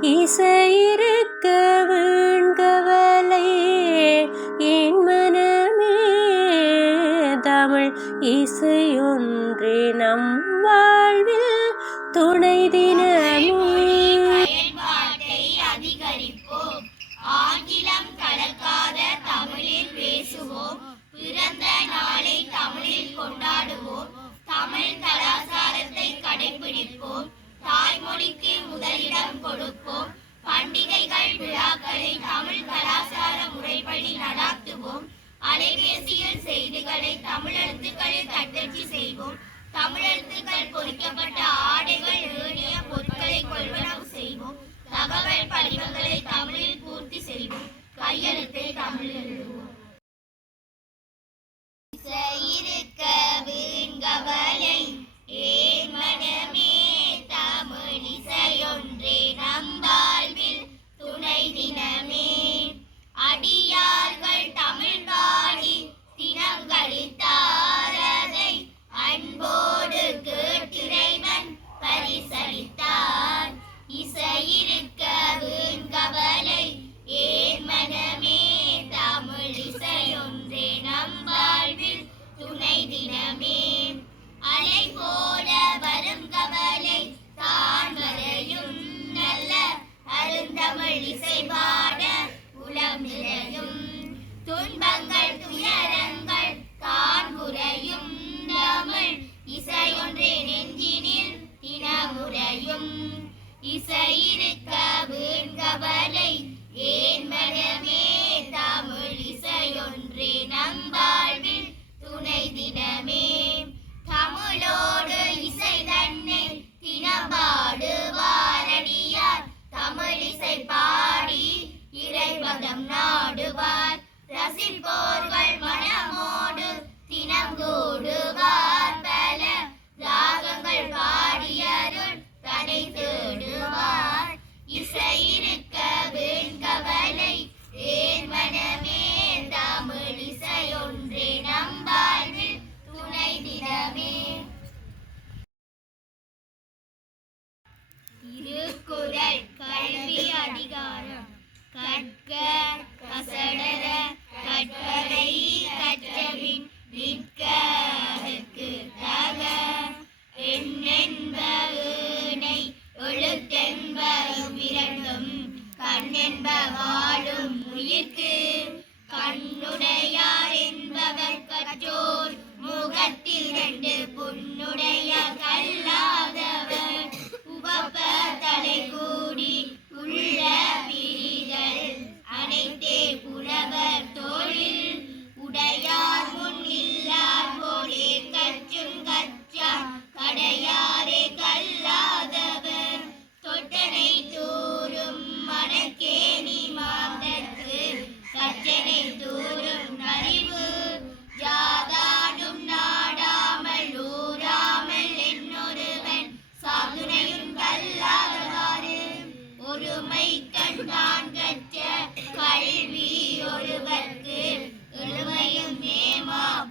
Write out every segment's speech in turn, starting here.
一岁。Bye. ரசிப்போர்கள் கண்ணென்ப ஒருமை கண்டான் கற்ற கல்வி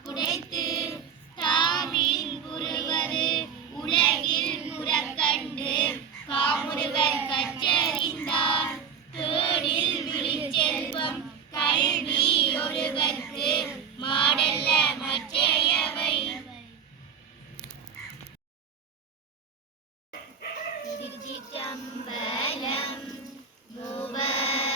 புடைத்து தாமின் புருவது உலகில் முறக்கண்டு. காமுருவர் கற்றறிந்தார். தேடில் விழிச்செல்வம் கல்வி மாடல்ல மற்றையவை. திருச்சி Mobile.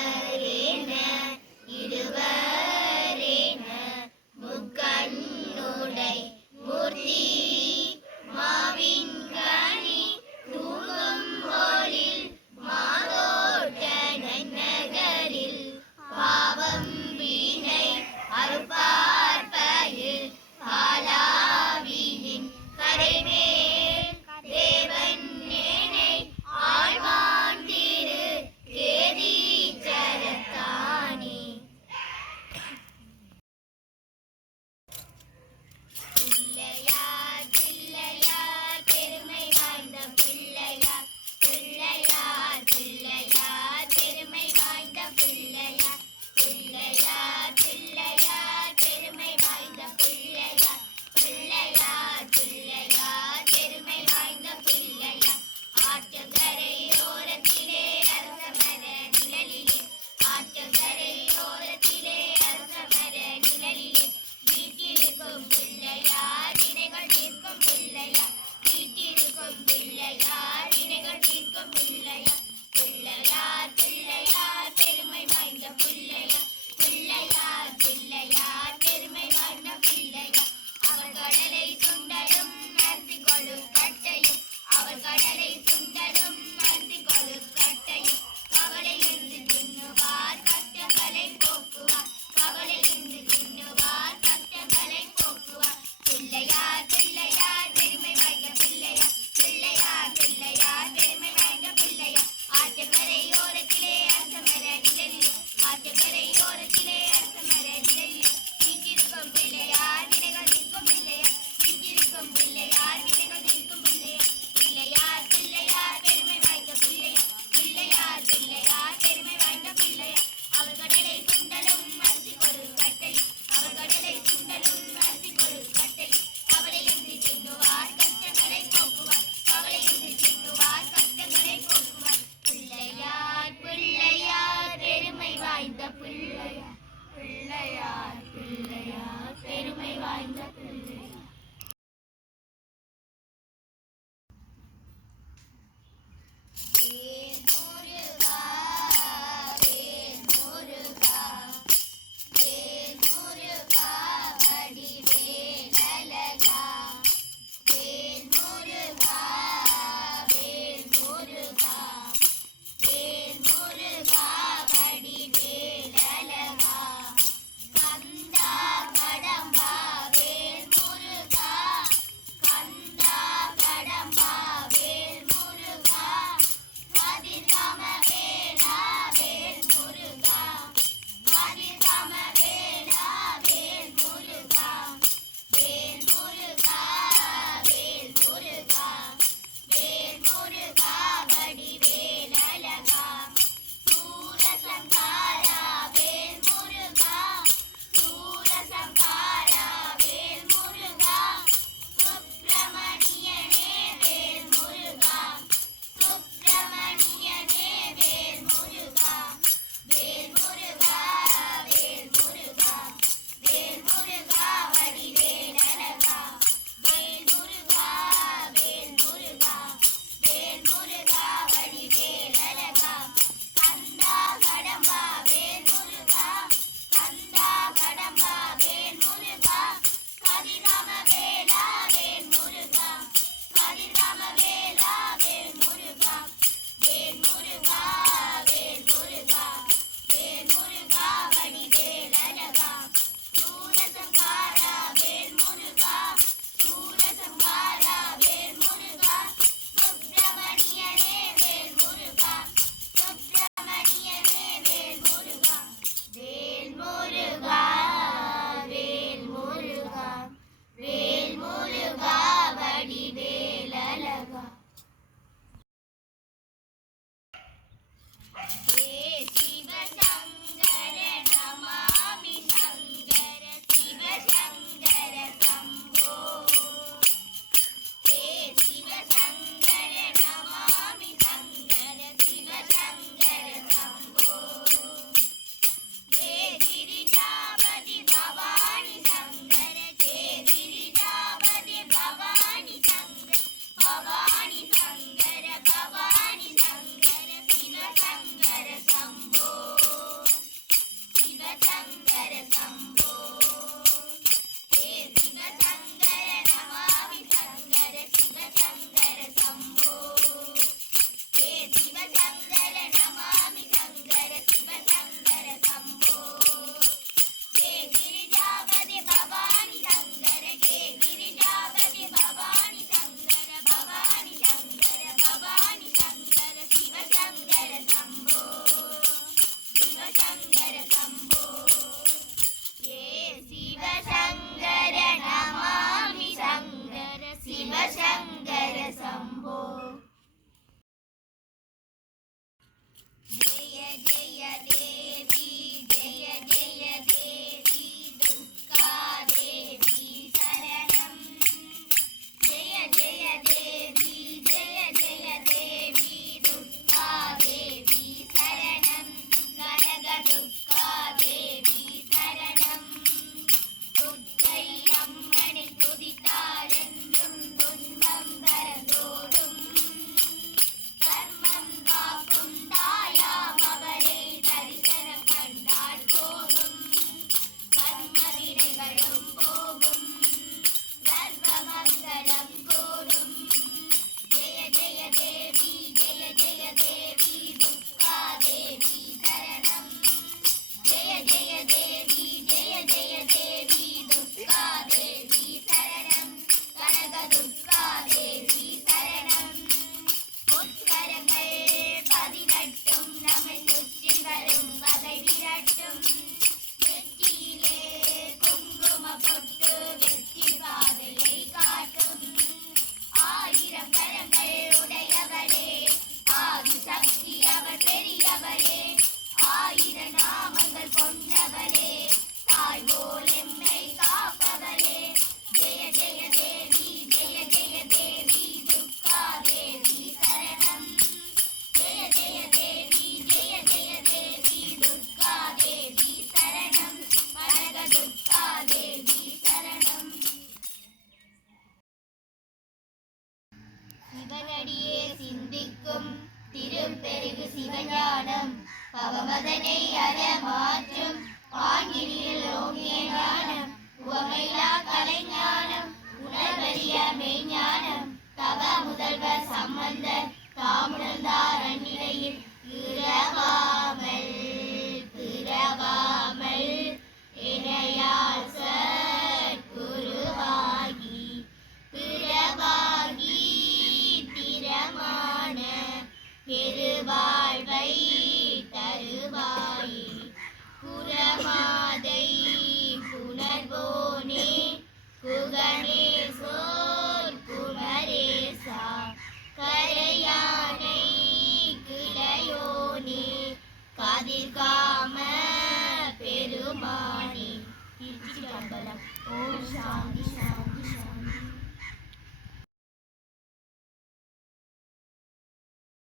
பிரயாணம் பவமதனை அற மாற்றும் ஆங்கிலியில் ஓங்கிய ஞானம் உவமையிலா கலைஞானம் உணர்வறிய மே